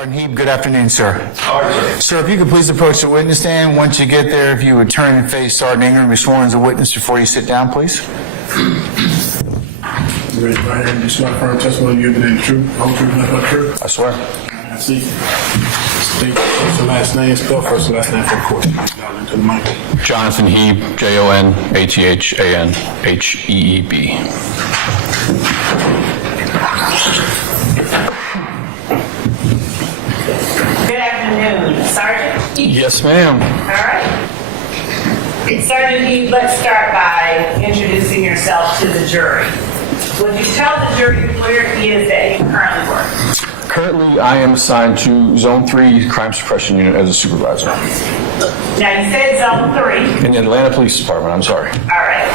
Sergeant Heap, good afternoon, sir. Sir, if you could please approach the witness stand. Once you get there, if you would turn and face Sergeant Ingram and be sworn as a witness before you sit down, please. Raise your right hand. You swear firm testimony you give the truth, whole truth, nothing but the truth. I swear. I see. State first and last name. Spell first and last name for the court. Down into the mic. Jonathan Heeb, Jonathanheeb. Good afternoon, Sergeant. Yes, ma'am. All right. Sergeant Heath, let's start by introducing yourself to the jury. Would you tell the jury where it is that you currently work? Currently, I am assigned to Zone 3 Crime Suppression Unit as a supervisor. Now, you said Zone 3. In the Atlanta Police Department, I'm sorry. All right.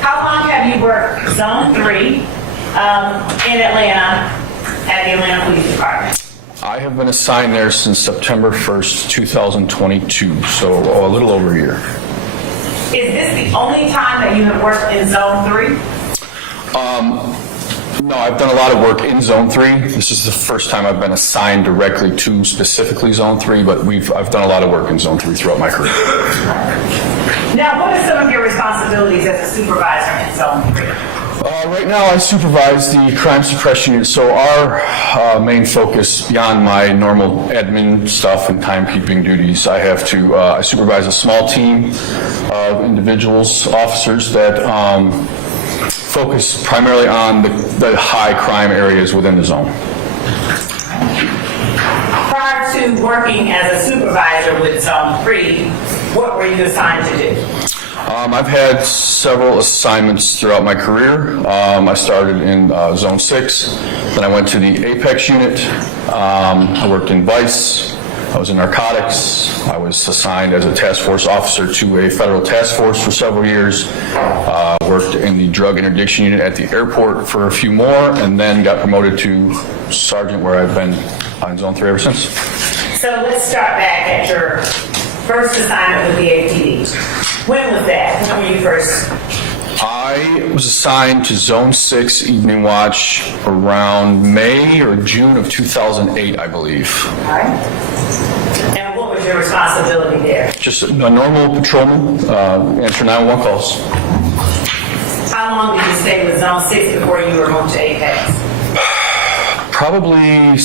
How long have you worked Zone 3 in Atlanta at the Atlanta Police Department? I have been assigned there since September 1st, 2022, so a little over a year. Is this the only time that you have worked in Zone 3? No, I've done a lot of work in Zone 3. This is the first time I've been assigned directly to specifically Zone 3, but I've done a lot of work in Zone 3 throughout my career. Now, what are some of your responsibilities as a supervisor in Zone 3? Right now, I supervise the crime suppression unit, so our main focus, beyond my normal admin stuff and timekeeping duties, I supervise a small team of individuals, officers that focus primarily on the high crime areas within the zone. Prior to working as a supervisor with Zone 3, what were you assigned to do? I've had several assignments throughout my career. I started in Zone 6, then I went to the Apex unit. I worked in Vice. I was in narcotics. I was assigned as a task force officer to a federal task force for several years. Worked in the drug interdiction unit at the airport for a few more, and then got promoted to sergeant, where I've been in Zone 3 ever since. So let's start back at your first assignment with the APD. When was that? When were you first? I was assigned to Zone 6 Evening Watch around May or June of 2008, I believe. All right. And what was your responsibility there? Just a normal patrolman, answer 911 calls. How long did you stay with Zone 6 before you were moved to Apex? Probably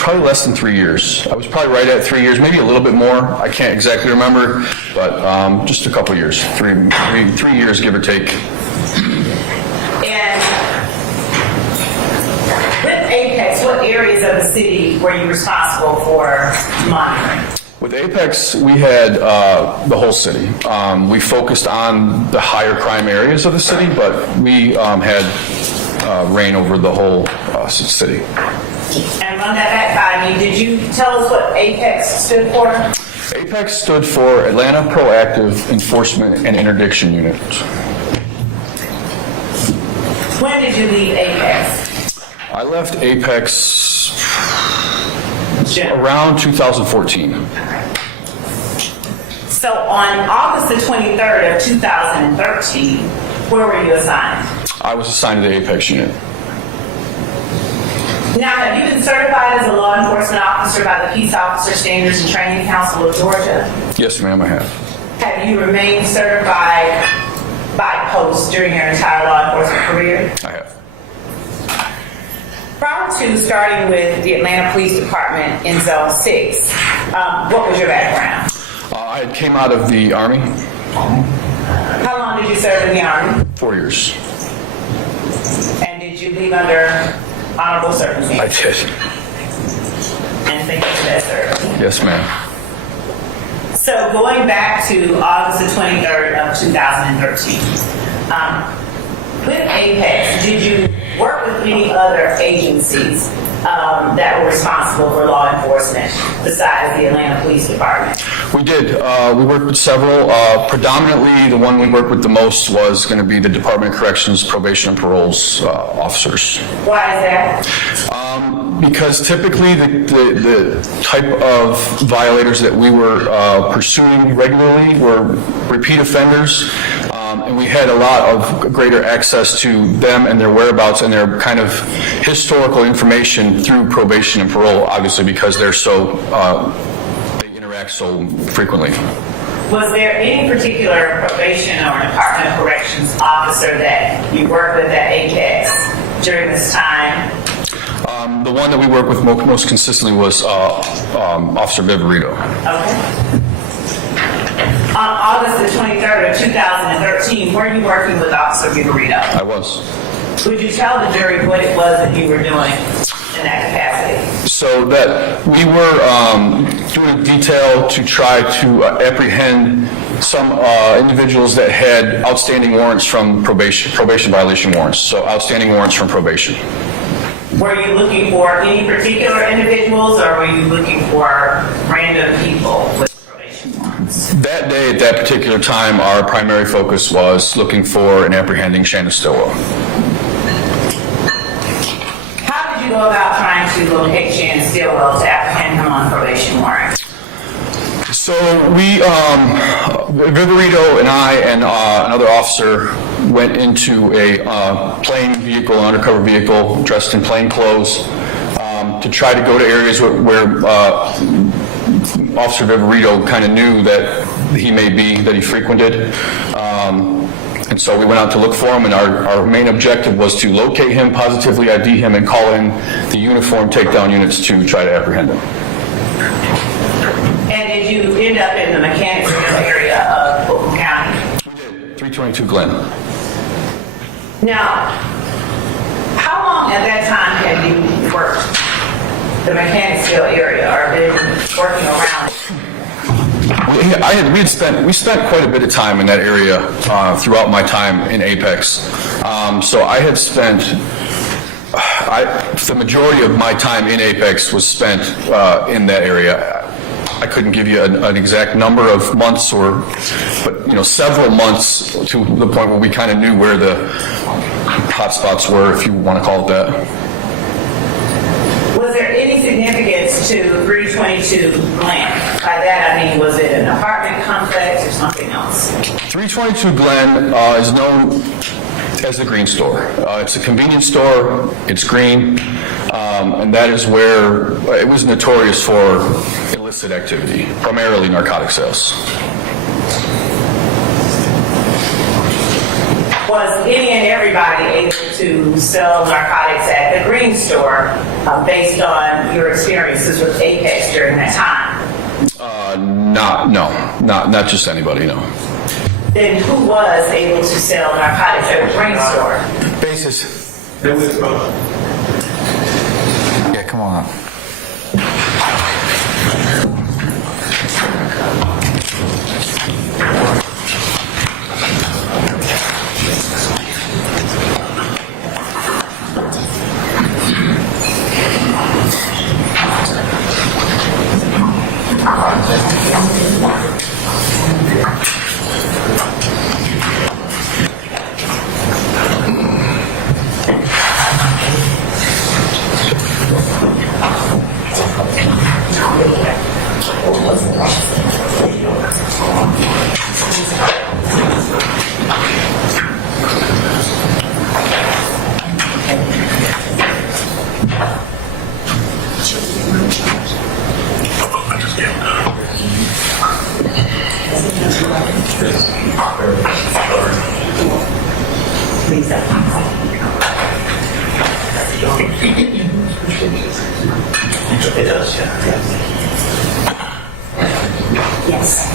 probably less than 3 years. I was probably right at 3 years, maybe a little bit more. I can't exactly remember, but just a couple years, three years, give or take. And with Apex, what areas of the city were you responsible for monitoring? With Apex, we had the whole city. We focused on the higher crime areas of the city, but we had reign over the whole city. And run that back by me. Did you tell us what Apex stood for? Apex stood for Atlanta Proactive Enforcement and Interdiction Unit. When did you leave Apex? I left Apex around 2014. So on August the 23rd of 2013, where were you assigned? I was assigned to the Apex unit. Now, have you been certified as a law enforcement officer by the Peace Officer Standards and Training Council of Georgia? Yes, ma'am, I have. Have you remained certified by post during your entire law enforcement career? I have. Prior to starting with the Atlanta Police Department in Zone 6, what was your background? I came out of the Army. How long did you serve in the Army? 4 years. And did you leave under honorable circumstances? I did. And thank you for that, sir. Yes, ma'am. So going back to August the 23rd of 2013, with Apex, did you work with any other agencies that were responsible for law enforcement besides the Atlanta Police Department? We did. We worked with several. Predominantly, the one we worked with the most was going to be the Department of Corrections, Probation and Parole's officers. Why is that? Because typically the type of violators that we were pursuing regularly were repeat offenders, And we had a lot of greater access to them and their whereabouts and their kind of historical information through probation and parole, obviously because they're so, they interact so frequently. Was there any particular probation or Department of Corrections officer that you worked with at Apex during this time? The one that we worked with most consistently was Officer Viverito. Okay. On August the 23rd of 2013, were you working with Officer Viverito? I was. Would you tell the jury what it was that you were doing in that capacity? So that we were doing a detail to try to apprehend some individuals that had outstanding warrants from probation violation warrants. So outstanding warrants from probation. Were you looking for any particular individuals, or were you looking for random people with probation warrants? That day, at that particular time, our primary focus was looking for and apprehending Shannon Stillwell. How did you go about trying to locate Shannon Stillwell to apprehend him on probation warrant? So we, Viverito and I and another officer went into a plain vehicle, an undercover vehicle, dressed in plain clothes, to try to go to areas where Officer Viverito kind of knew that he may be, that he frequented. And so we went out to look for him, and our main objective was to locate him, positively ID him, and call in the uniform takedown units to try to apprehend him. And did you end up in the Mechanicsville area of Fulton County? We did. 322 Glen. Now, how long at that time had you worked the Mechanicsville area, or been working around it? We spent quite a bit of time in that area throughout my time in Apex. So I had spent, the majority of my time in Apex was spent in that area. I couldn't give you an exact number of months, but several months, to the point where we kind of knew where the hot spots were, if you want to call it that. Was there any significance to 322 Glen? By that I mean, was it an apartment complex or something else? 322 Glen is known as the Green Store. It's a convenience store, it's green, and that is where it was notorious for illicit activity, primarily narcotic sales. Was any and everybody able to sell narcotics at the Green Store based on your experiences with Apex during that time? Not just anybody, no. Then who was able to sell narcotics at the Green Store? Basis. Yeah, come on up. It does, yeah. Yes.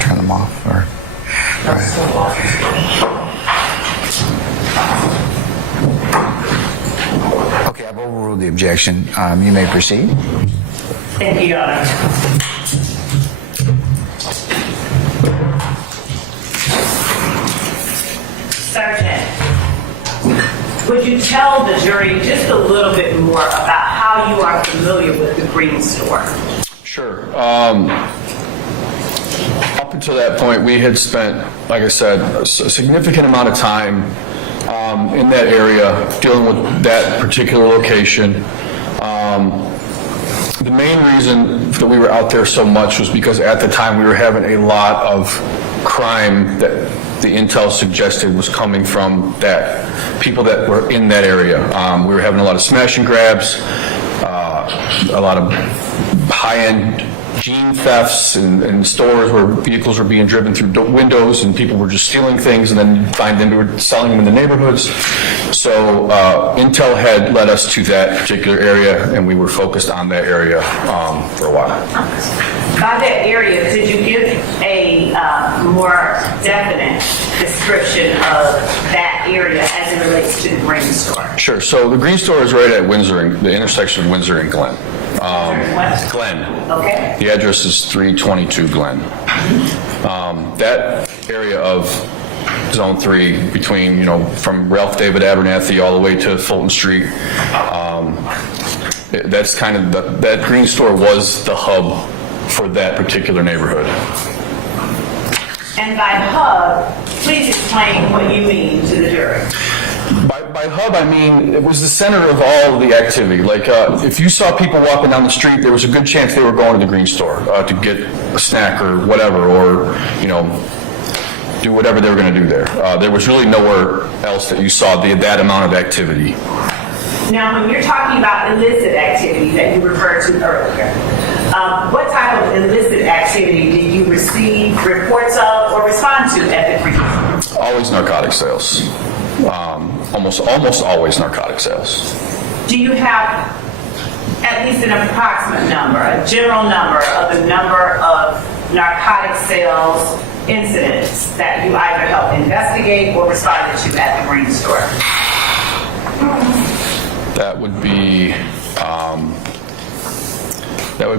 Turn them off, or? Okay, I've overruled the objection. You may proceed. Thank you, Your Honor. Sergeant, would you tell the jury just a little bit more about how you are familiar with the Green Store? Sure. Up until that point, we had spent, like I said, a significant amount of time in that area dealing with that particular location. The main reason that we were out there so much was because at the time we were having a lot of crime that the intel suggested was coming from that people that were in that area. We were having a lot of smash and grabs, a lot of high-end jean thefts in stores where vehicles were being driven through windows and people were just stealing things, and then you'd find them, we were selling them in the neighborhoods. So intel had led us to that particular area, and we were focused on that area for a while. By that area, could you give a more definite description of that area as it relates to the Green Store? Sure. So the Green Store is right at Windsor, the intersection of Windsor and Glen. What? Glen. Okay. The address is 322 Glen. That area of Zone 3 between, from Ralph David Abernathy all the way to Fulton Street, that's kind of, that Green Store was the hub for that particular neighborhood. And by hub, please explain what you mean to the jury. By hub, I mean, it was the center of all of the activity. Like, if you saw people walking down the street, there was a good chance they were going to the Green Store to get a snack or whatever, or, do whatever they were going to do there. There was really nowhere else that you saw that amount of activity. Now, when you're talking about illicit activity that you referred to earlier, what type of illicit activity did you receive reports of or respond to at the Green Store? Always narcotic sales. Almost always narcotic sales. Do you have at least an approximate number, a general number of the number of narcotic sales incidents that you either helped investigate or responded to at the Green Store? That would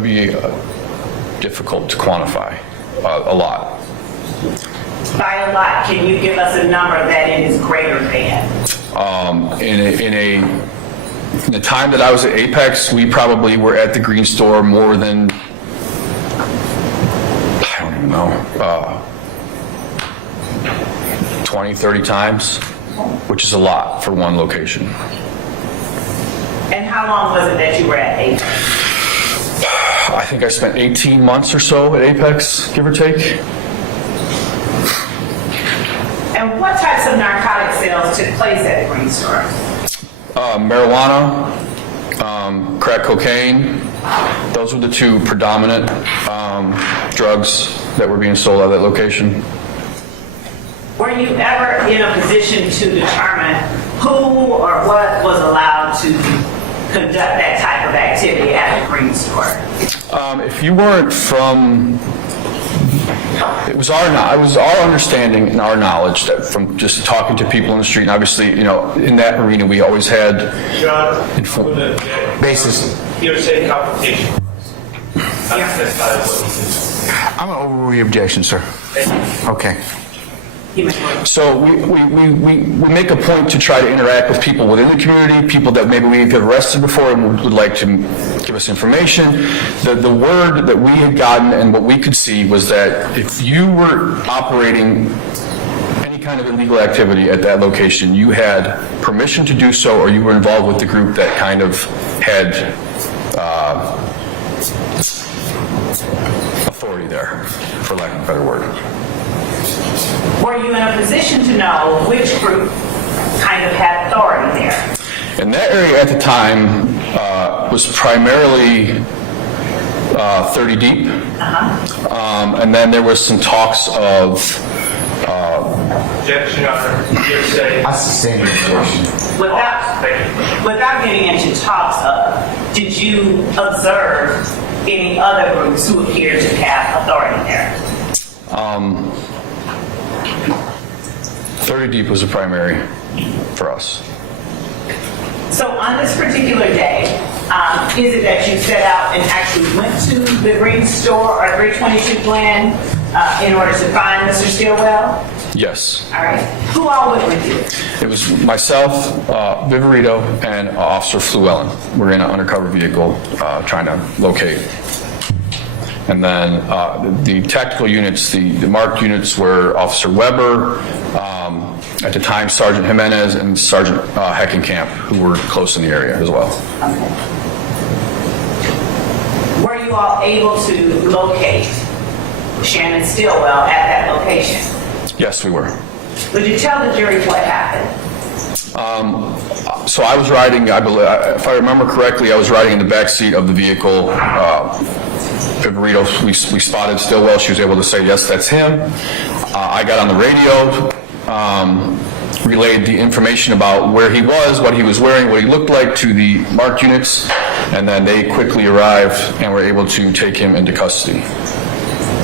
be difficult to quantify. A lot. By a lot, can you give us a number that it is greater than? In the time that I was at Apex, we probably were at the Green Store more than, I don't even know, 20, 30 times, which is a lot for one location. And how long was it that you were at Apex? I think I spent 18 months or so at Apex, give or take. And what types of narcotic sales took place at the Green Store? Marijuana, crack cocaine, those were the two predominant drugs that were being sold at that location. Were you ever in a position to determine who or what was allowed to conduct that type of activity at the Green Store? If you weren't from, it was our understanding and our knowledge that from just talking to people in the street, and obviously, you know, in that arena, we always had Your Honor, Basis. hearsay complication. I'm going to overrule your objection, sir. Okay. So we make a point to try to interact with people within the community, people that maybe we've arrested before and would like to give us information. The word that we had gotten and what we could see was that if you were operating any kind of illegal activity at that location, you had permission to do so, or you were involved with the group that kind of had authority there, for lack of a better word. Were you in a position to know which group kind of had authority there? And that area at the time was primarily 30 deep. And then there was some talks of... Objection, Your Honor. Hearsay. I sustain your objection. Without getting into talks of, did you observe any other groups who appeared to have authority there? 30 deep was the primary for us. So on this particular day, is it that you set out and actually went to the Green Store or 322 Glen in order to find Mr. Stillwell? Yes. All right. Who all went with you? It was myself, Viverito, and Officer Flewellen. We're in an undercover vehicle trying to locate. And then the tactical units, the marked units were Officer Weber, at the time Sergeant Jimenez, and Sergeant Heckenkamp, who were close in the area as well. Okay. Were you all able to locate Shannon Stillwell at that location? Yes, we were. Would you tell the jury what happened? So I was riding, I believe, if I remember correctly, I was riding in the back seat of the vehicle. Viverito, we spotted Stillwell. She was able to say, yes, that's him. I got on the radio, relayed the information about where he was, what he was wearing, what he looked like to the marked units, and then they quickly arrived and were able to take him into custody.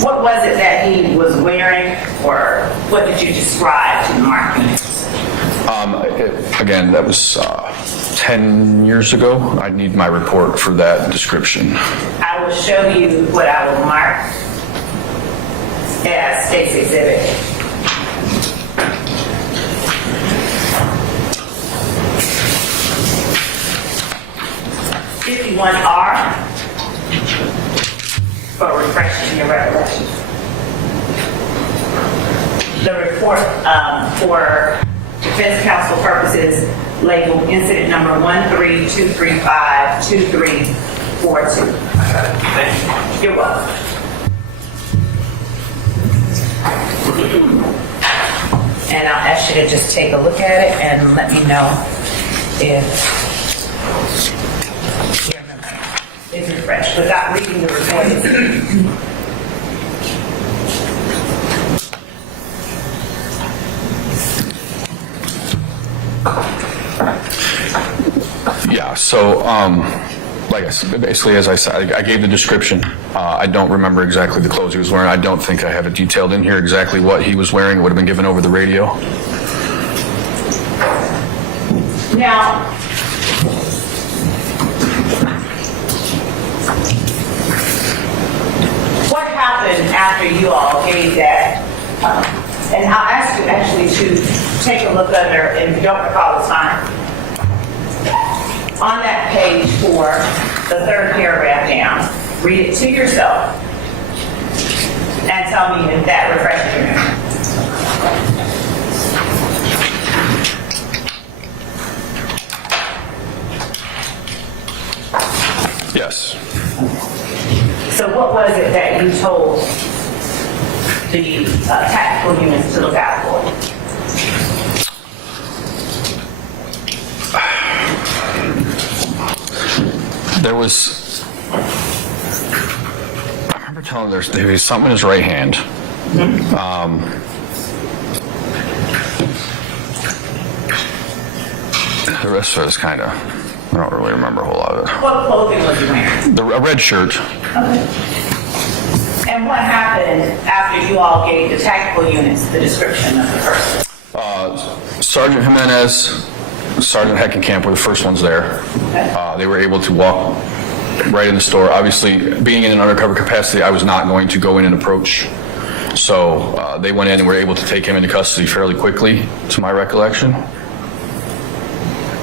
What was it that he was wearing, or what did you describe to the marked units? Again, that was 10 years ago. I need my report for that description. I will show you what I will mark as State's Exhibit. (51R) for refreshing your recollection. The report for defense counsel purposes labeled incident number 132352342. You're welcome. And I'll ask you to just take a look at it and let me know if your memory is refreshed without reading the report. Yeah, So, like I said, basically, as I said, I gave the description. I don't remember exactly the clothes he was wearing. I don't think I have it detailed in here exactly what he was wearing. It would have been given over the radio. Now, what happened after you all gave that? And I'll ask you actually to take a look under, and if you don't recall the time, on that page 4, the third paragraph down, read it to yourself and tell me if that refreshes your memory. Yes. So what was it that you told the tactical units to look out for? There was, I remember telling him there was something in his right hand. The rest of it is kind of, I don't really remember a whole lot of it. What clothing was he wearing? A red shirt. Okay. And what happened after you all gave the tactical units the description of the person? Sergeant Jimenez, Sergeant Heckenkamp were the first ones there. Okay. They were able to walk right in the store. Obviously, being in an undercover capacity, I was not going to go in and approach. So they went in and were able to take him into custody fairly quickly, to my recollection.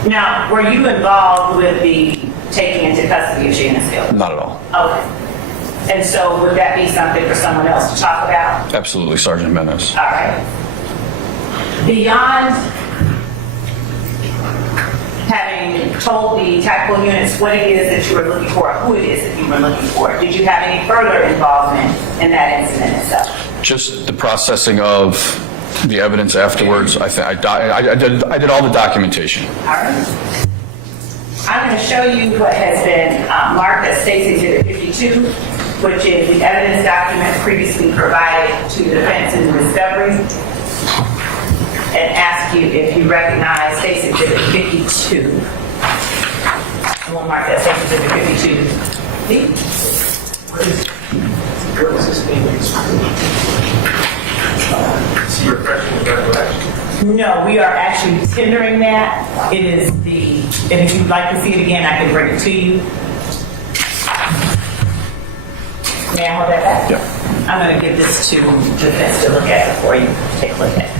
Now, were you involved with the taking into custody of Shannon Stillwell? Not at all. Okay. And so would that be something for someone else to talk about? Absolutely, Sergeant Jimenez. All right. Beyond having told the tactical units what it is that you were looking for, who it is that you were looking for, did you have any further involvement in that incident itself? Just the processing of the evidence afterwards. I did all the documentation. All right. I'm going to show you what has been marked as State's Exhibit 52, which is the evidence document previously provided to the defense in the discovery, and ask you if you recognize State's Exhibit 52. And we'll mark that State's Exhibit 52. What is this being used for? Refreshing recollection. No, we are actually tendering that. It is and if you'd like to see it again, I can bring it to you. May I hold that back? Yeah. I'm going to give this to defense to look at before you take a look at it.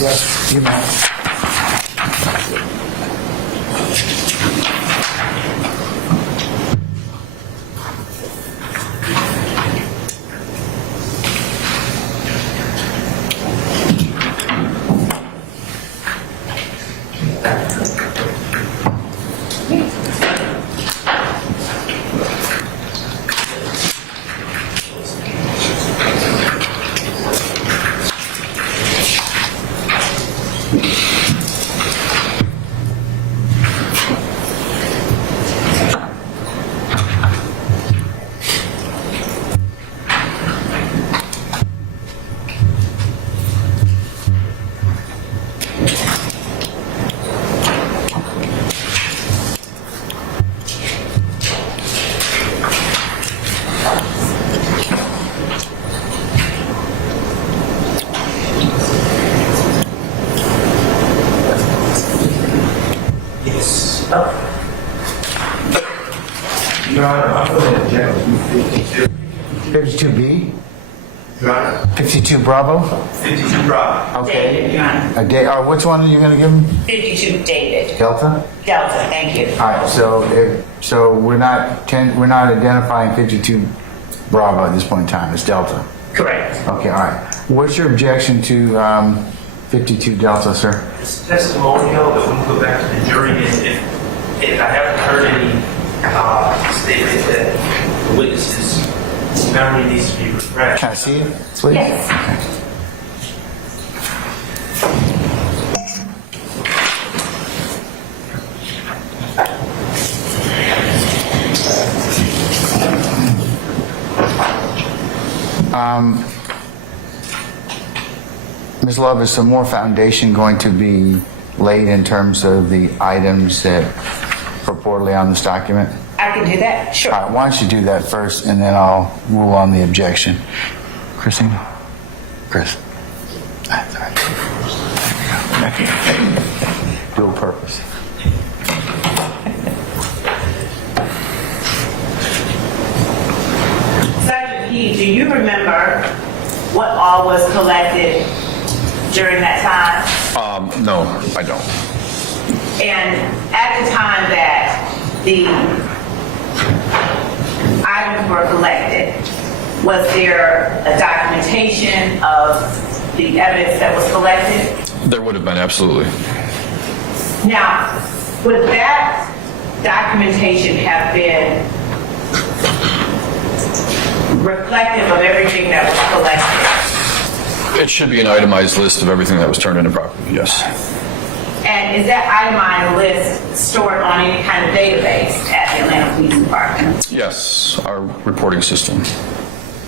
Yes, you may. Your Honor, I'm going to object to 52. 52B? Your Honor, 52 Bravo? 52 Bravo. Okay. David, Your Honor. Which one are you going to give him? 52 David. Delta? Delta, thank you. All right, so we're not identifying 52 Bravo at this point in time. It's Delta. Correct. Okay, all right. What's your objection to 52 Delta, sir? It's testimonial that we go back to the jury, and if I haven't heard any statement that the witness's memory needs to be refreshed. Can I see it, please? Yes. Ms. Love, is some more foundation going to be laid in terms of the items that purportedly on this document? I can do that, sure. All right, why don't you do that first, and then I'll rule on the objection. Christine? Chris? That's all right. There we go. Dual purpose. Sergeant P, do you remember what all was collected during that time? No, I don't. And at the time that the items were collected, was there a documentation of the evidence that was collected? There would have been, absolutely. Now, would that documentation have been reflective of everything that was collected? It should be an itemized list of everything that was turned into property, yes. And is that itemized list stored on any kind of database at the Atlanta Police Department? Yes, our reporting system.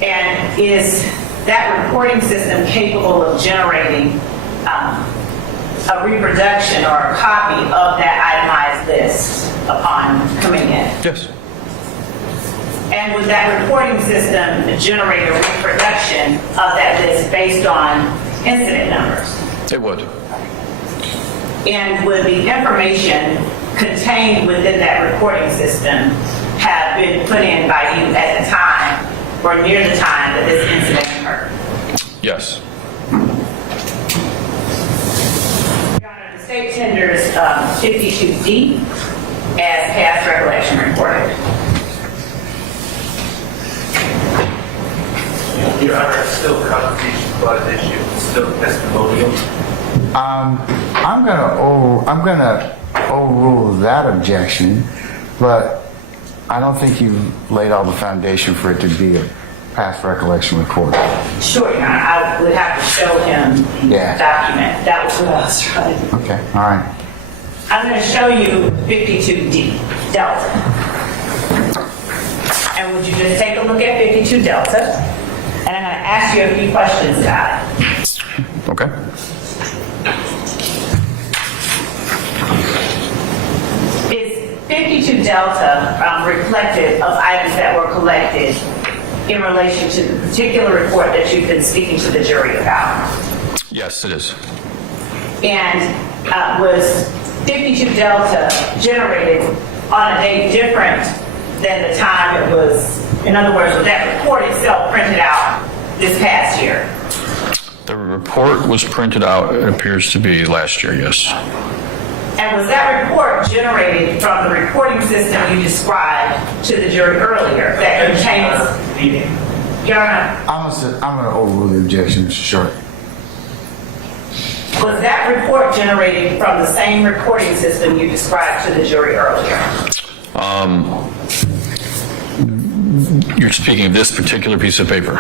And is that reporting system capable of generating a reproduction or a copy of that itemized list upon coming in? Yes. And would that reporting system generate a reproduction of that list based on incident numbers? It would. And would the information contained within that reporting system have been put in by you at the time or near the time that this incident occurred? Yes. Your Honor, the state tenders 52D as past recollection reported. Your Honor, it's still a confrontation clause issue, it's still testimonial. I'm gonna overrule that objection, but I don't think you've laid all the foundation for it to be a past recollection record. Sure, Your Honor, I would have to show him the Yeah. document. That was what I was trying to do. Okay, all right. I'm going to show you 52D, Delta. And would you just take a look at 52 Delta? And I'm going to ask you a few questions about it. Okay. Is 52 Delta reflective of items that were collected in relation to the particular report that you've been speaking to the jury about? Yes, it is. And was 52 Delta generated on a date different than the time it was, in other words, was that report itself printed out this past year? The report was printed out, it appears to be last year, yes. And was that report generated from the reporting system you described to the jury earlier that contains? Your Honor, I'm gonna overrule the objection, Mr. Short. was that report generated from the same reporting system you described to the jury earlier? You're speaking of this particular piece of paper?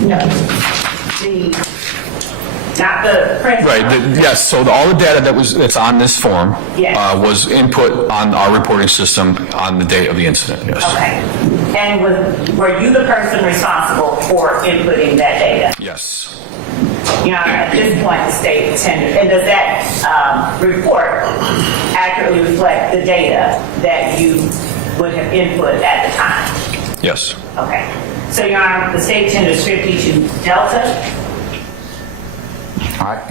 No. Not the print. Right, yes, so all the data that's on this form Yes. Was input on our reporting system on the date of the incident, yes. Okay. And were you the person responsible for inputting that data? Yes. You know, at this point, the state tendered. And does that report accurately reflect the data that you would have input at the time? Yes. Okay. So, Your Honor, the state tenders 52 Delta. All right,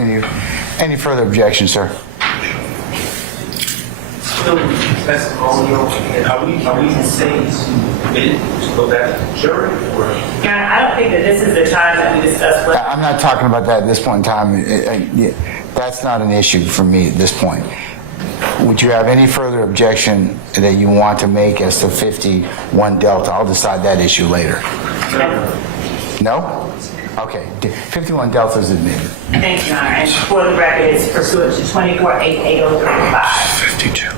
any further objections, sir? Still testimonial, and are we saying to go back to the jury or? Your Honor, I don't think that this is the time that we discuss what. I'm not talking about that at this point in time. That's not an issue for me at this point. Would you have any further objection that you want to make as to 51 Delta? I'll decide that issue later. No? Okay, 51 Delta is admitted. Thank you, Your Honor. And for the record, it's pursuant to 24-88035. 52.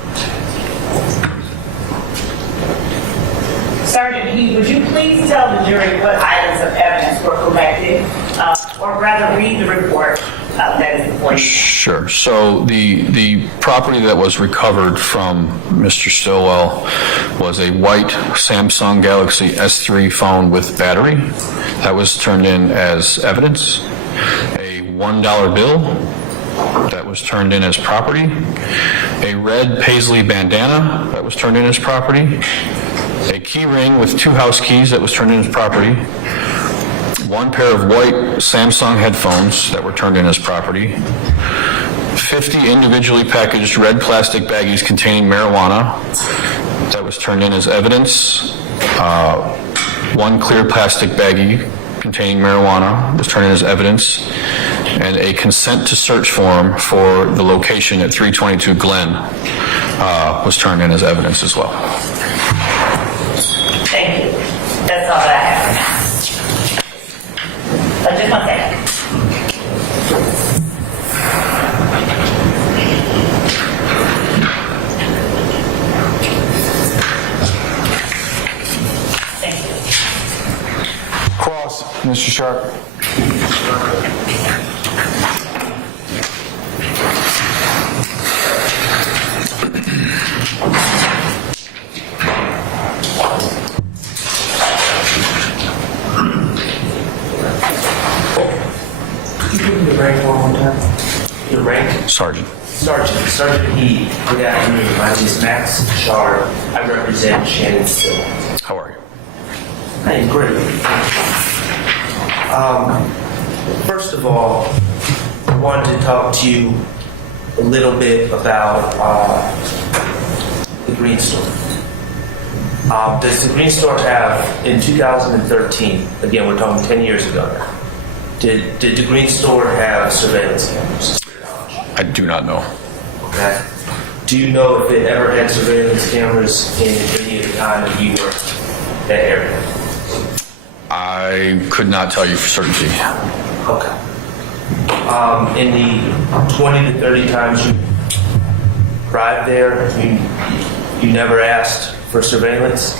Sergeant Heath, would you please tell the jury what items of evidence were collected, or rather read the report that is before you? Sure. So the property that was recovered from Mr. Stillwell was a white Samsung Galaxy S3 phone with battery. That was turned in as evidence. A $1 bill that was turned in as property. A red paisley bandana that was turned in as property. A key ring with 2 house keys that was turned in as property. 1 pair of white Samsung headphones that were turned in as property. 50 individually packaged red plastic baggies containing marijuana that was turned in as evidence. 1 clear plastic baggie containing marijuana was turned in as evidence. And a consent to search form for the location at 322 Glen was turned in as evidence as well. Thank you. That's all that I have for now. Just one second. Thank you. Cross, Mr. Sharp. The rank one more time. The rank? Sergeant. Sergeant Heat. Good afternoon. My name is Max Shard. I represent Shannon Stillwell. How are you? Hey, great. First of all, I wanted to talk to you a little bit about the Green Store. Does the Green Store have, in 2013, again, we're talking 10 years ago now, did the Green Store have surveillance cameras? I do not know. Okay. Do you know if it ever had surveillance cameras in any of the time that you were in that area? I could not tell you for certainty. Okay. In the 20 to 30 times you arrived there, you never asked for surveillance?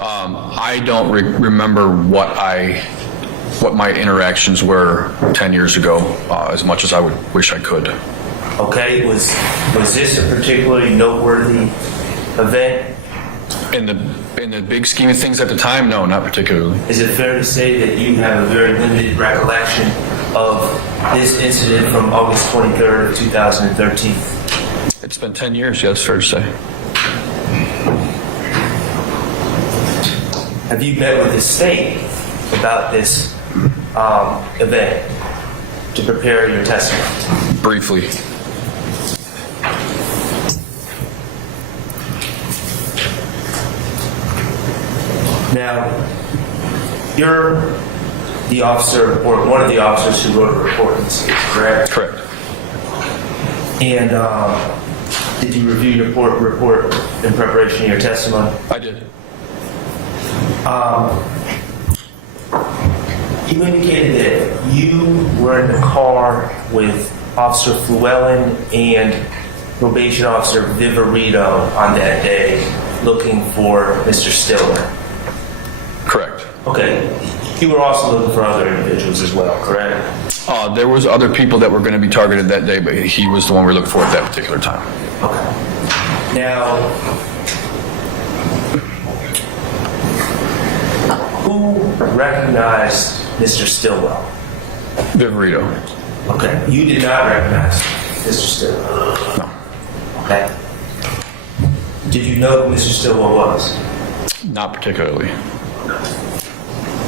I don't remember what my interactions were 10 years ago, as much as I would wish I could. Okay, was this a particularly noteworthy event? In the big scheme of things at the time, no, not particularly. Is it fair to say that you have a very limited recollection of this incident from August 23rd of 2013? It's been 10 years, yes, fair to say. Have you met with the state about this event to prepare your testimony? Briefly. Now, you're the officer, or one of the officers who wrote a report in this case, correct? Correct. And did you review your report in preparation of your testimony? I did. You indicated that you were in the car with Officer Llewellyn and Probation Officer Viverito on that day looking for Mr. Stillwell. Correct. Okay. You were also looking for other individuals as well, correct? There was other people that were going to be targeted that day, but he was the one we were looking for at that particular time. Okay. Now, who recognized Mr. Stillwell? Viverito. Okay. You did not recognize Mr. Stillwell? No. Okay. Did you know who Mr. Stillwell was? Not particularly.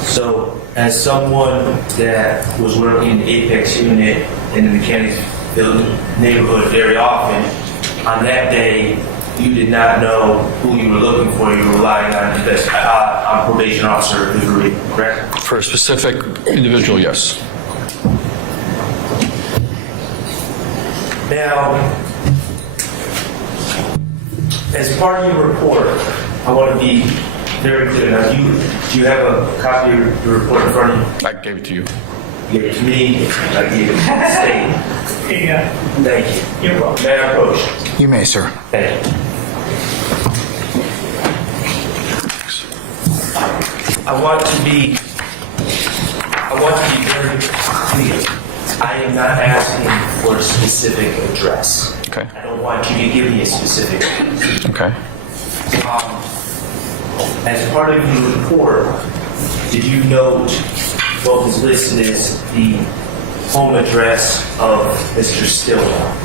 So, as someone that was working in the Apex unit in the Mechanicsville neighborhood very often, on that day, you did not know who you were looking for. You were relying on Probation Officer Viverito, correct? For a specific individual, yes. Now, as part of your report, I want to be very clear. Now, do you have a copy of your report in front of you? I gave it to you. You gave it to me. I gave it to the state. Here you go. Thank you. You're welcome. May I approach? You may, sir. Thank you. I want to be very clear. I am not asking for a specific address. Okay. I don't want you to give me a specific address. Okay. As part of your report, did you note what was listed as the home address of Mr. Stillwell?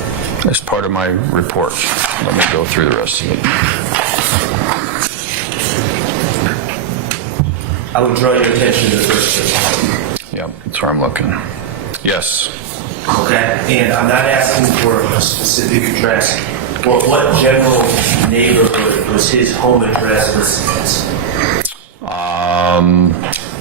As part of my report. Let me go through the rest of it. I would draw your attention to the first page. Yep, that's where I'm looking. Yes. Okay? And I'm not asking for a specific address. What general neighborhood was his home address listed as?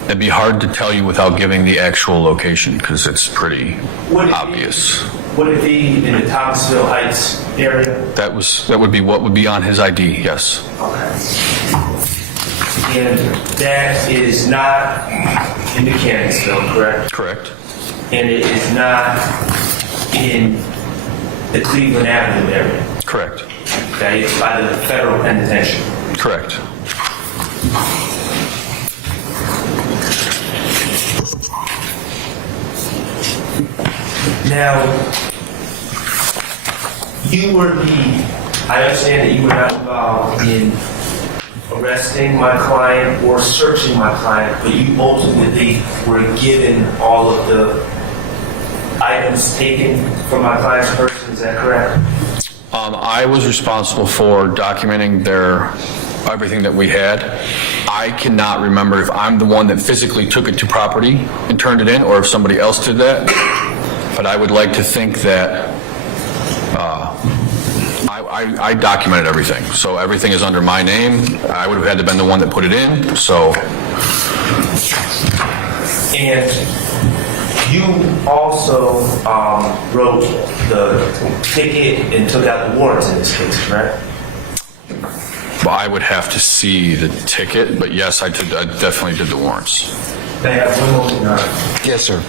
It'd be hard to tell you without giving the actual location because it's pretty obvious. Would it be in the Thomasville Heights area? That would be what would be on his ID, yes. Okay. And that is not in Mechanicsville, correct? Correct. And it is not in the Cleveland Avenue area. Correct. Okay, it's by the federal penitentiary. Correct. Now, I understand that you were not involved in arresting my client or searching my client, but you ultimately were given all of the items taken from my client's person, is that correct? I was responsible for documenting everything that we had. I cannot remember if I'm the one that physically took it to property and turned it in, or if somebody else did that. But I would like to think that I documented everything. So everything is under my name. I would have had to been the one that put it in, so. And you also wrote the ticket and took out the warrants in this case, correct? Well, I would have to see the ticket, but yes, I definitely did the warrants. They have one moment, Your Honor. Yes, sir.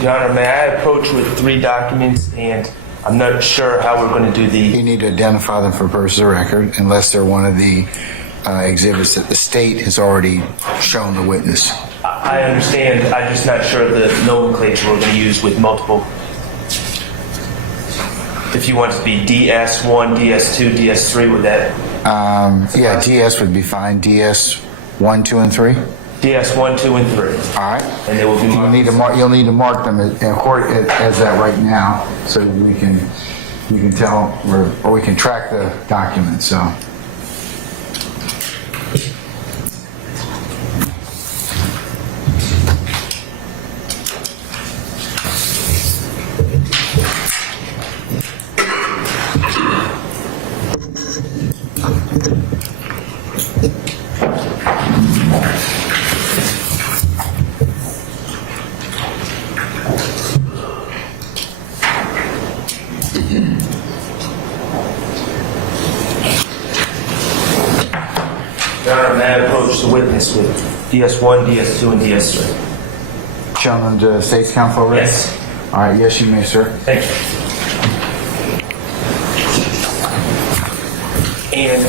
Your Honor, may I approach with 3 documents, and I'm not sure how we're going to do the... You need to identify them for purposes of record unless they're one of the exhibits that the state has already shown the witness. I understand, I'm just not sure of the nomenclature we're going to use with multiple... If you want it to be DS1, DS2, DS3, would that... Yeah, DS would be fine. DS 1, 2, and 3. DS1, 2, and 3. All right. And they will be marked. You'll need to mark them as that right now, so we can tell or we can track the document. So. Your Honor, may I approach the witness with DS1, DS2, and DS3? Shown on the State's Counsel already? Yes. All right, yes, you may, sir. Thank you. And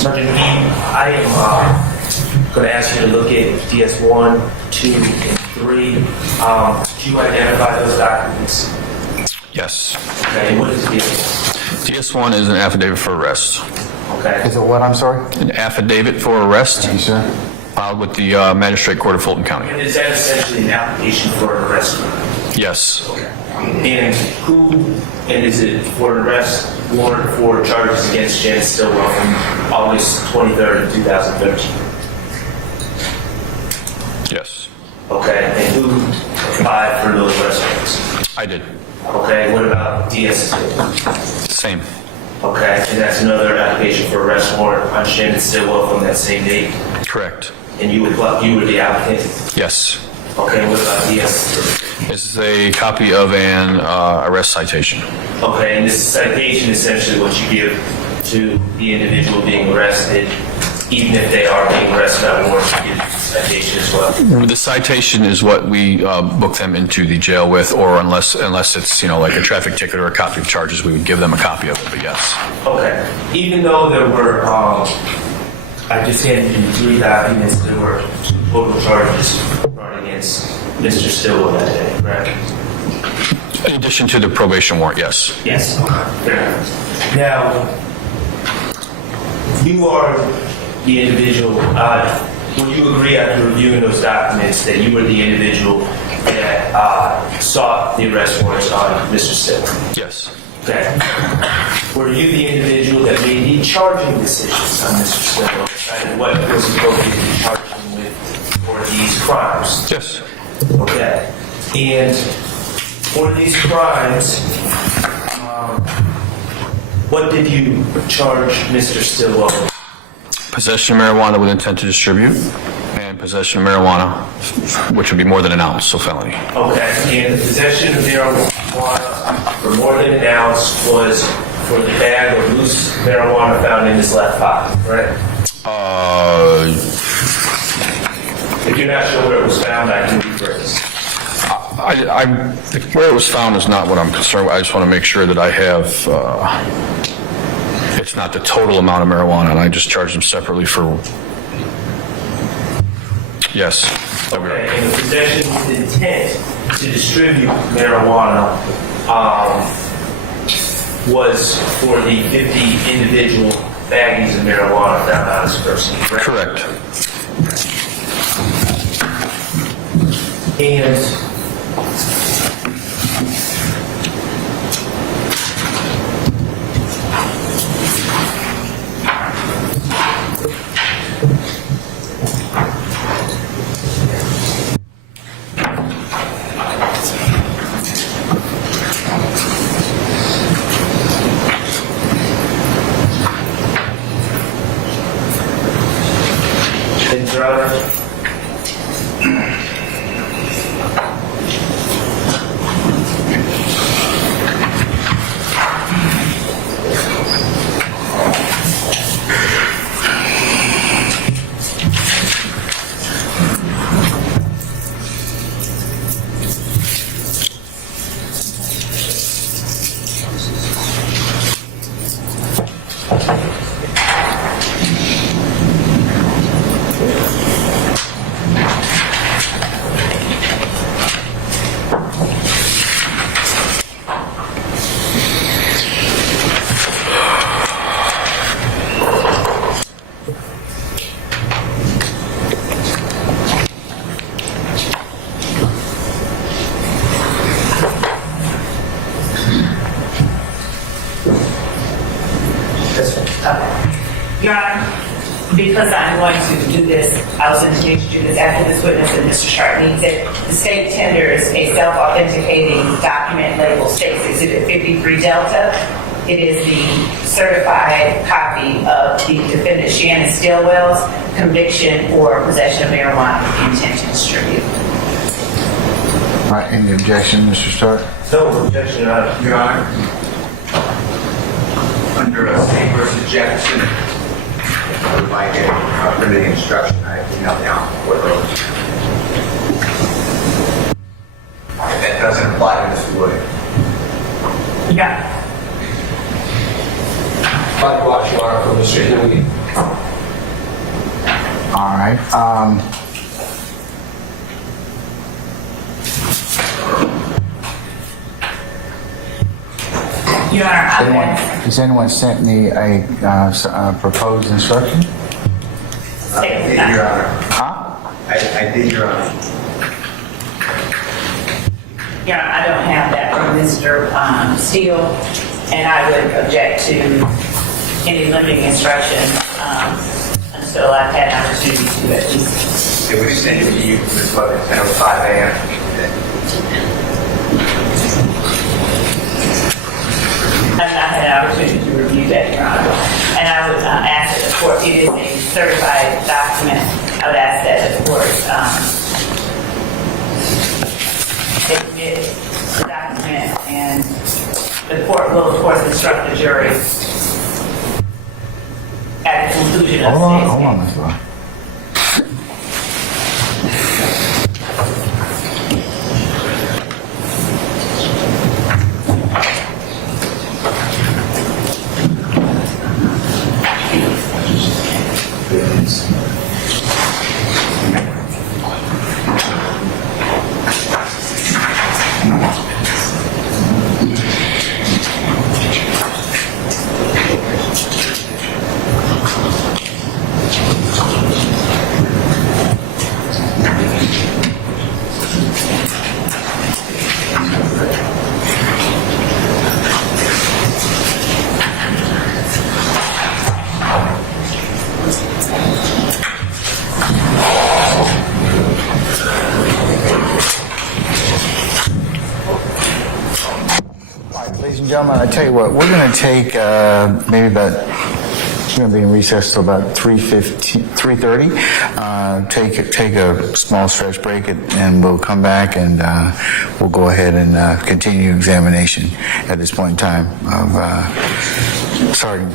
Sergeant, I am going to ask you to look at DS1, 2, and 3. Do you identify those documents? Yes. Okay, what is DS1? DS1 is an affidavit for arrest. Okay. Is it what? I'm sorry. An affidavit for arrest? Thank you, sir. Filed with the Magistrate Court of Fulton County. And is that essentially an application for an arrest warrant? Yes. And is it for an arrest warrant for charges against Shannon Stillwell from August 23rd of 2013? Yes. Okay, and who applied for those arrest warrants? I did. Okay, what about DSS? Same. Okay, and that's another application for arrest warrant on Shannon Stillwell from that same date? Correct. And you were the applicant? Yes. Okay, what about DSS? This is a copy of an arrest citation. Okay, and this citation is essentially what you give to the individual being arrested, even if they are being arrested on warrant, you give the citation as well? The citation is what we book them into the jail with, or unless it's, like a traffic ticket or a copy of charges, we would give them a copy of it, but yes. Okay, even though there were, I just handed you 3 documents, there were 2 total charges brought against Mr. Stillwell that day, correct? In addition to the probation warrant, yes. Yes. Fair enough. Now, you are the individual, would you agree after reviewing those documents that you were the individual that sought the arrest warrants on Mr. Stillwell? Yes. Okay. Were you the individual that made the charging decisions on Mr. Stillwell and what was appropriate to charge him with for these crimes? Yes. Okay. And for these crimes, what did you charge Mr. Stillwell with? Possession of marijuana with intent to distribute, and possession of marijuana, which would be more than an ounce, so felony. Okay. And the possession of marijuana for more than an ounce was for the bag of loose marijuana found in his left pocket, right? If you're not sure where it was found, I can rephrase. Where it was found is not what I'm concerned with. I just want to make sure that I have, it's not the total amount of marijuana, and I just charge them separately for, yes. Okay, and the possession with intent to distribute marijuana was for the 50 individual baggies of marijuana found on his person, correct? Correct. And Your Honor, Your Honor, because I'm going to do this, I was intending to do this after this witness and Mr. Sharp needs it. The state tenders a self-authenticating document labeled States Exhibit 53 Delta. It is the certified copy of the defendant Shannon Stillwell's conviction for possession of marijuana with intent to distribute. All right, any objection, Mr. Stark? no objection, Your Honor. Your Honor, under a State versus Jefferson, I would like a limiting instruction. I emailed down for those. If that doesn't apply to Mr. Wood. Yeah. I'd watch Your Honor for Mr. Huey. All right. Your Honor, Has anyone sent me a proposed instruction? Your Honor. Huh? I did, Your Honor. Your Honor, I don't have that from Mr. Steele, and I would object to any limiting instruction until I've had an opportunity to at least. It was sent to you, Ms. Lovett, 10:05 a.m. I've not had an opportunity to review that, Your Honor. And I would ask that the court, it is a certified document, I would ask that the court admit the document, and the court will, of course, instruct the jury at the conclusion of the case. Hold on, Ms. Law. Ladies and gentlemen, I tell you what, we're going to take maybe about, we're going to be in recess till about 3:30. Take a small stretch break, and we'll come back and we'll go ahead and continue examination at this point in time of Sergeant.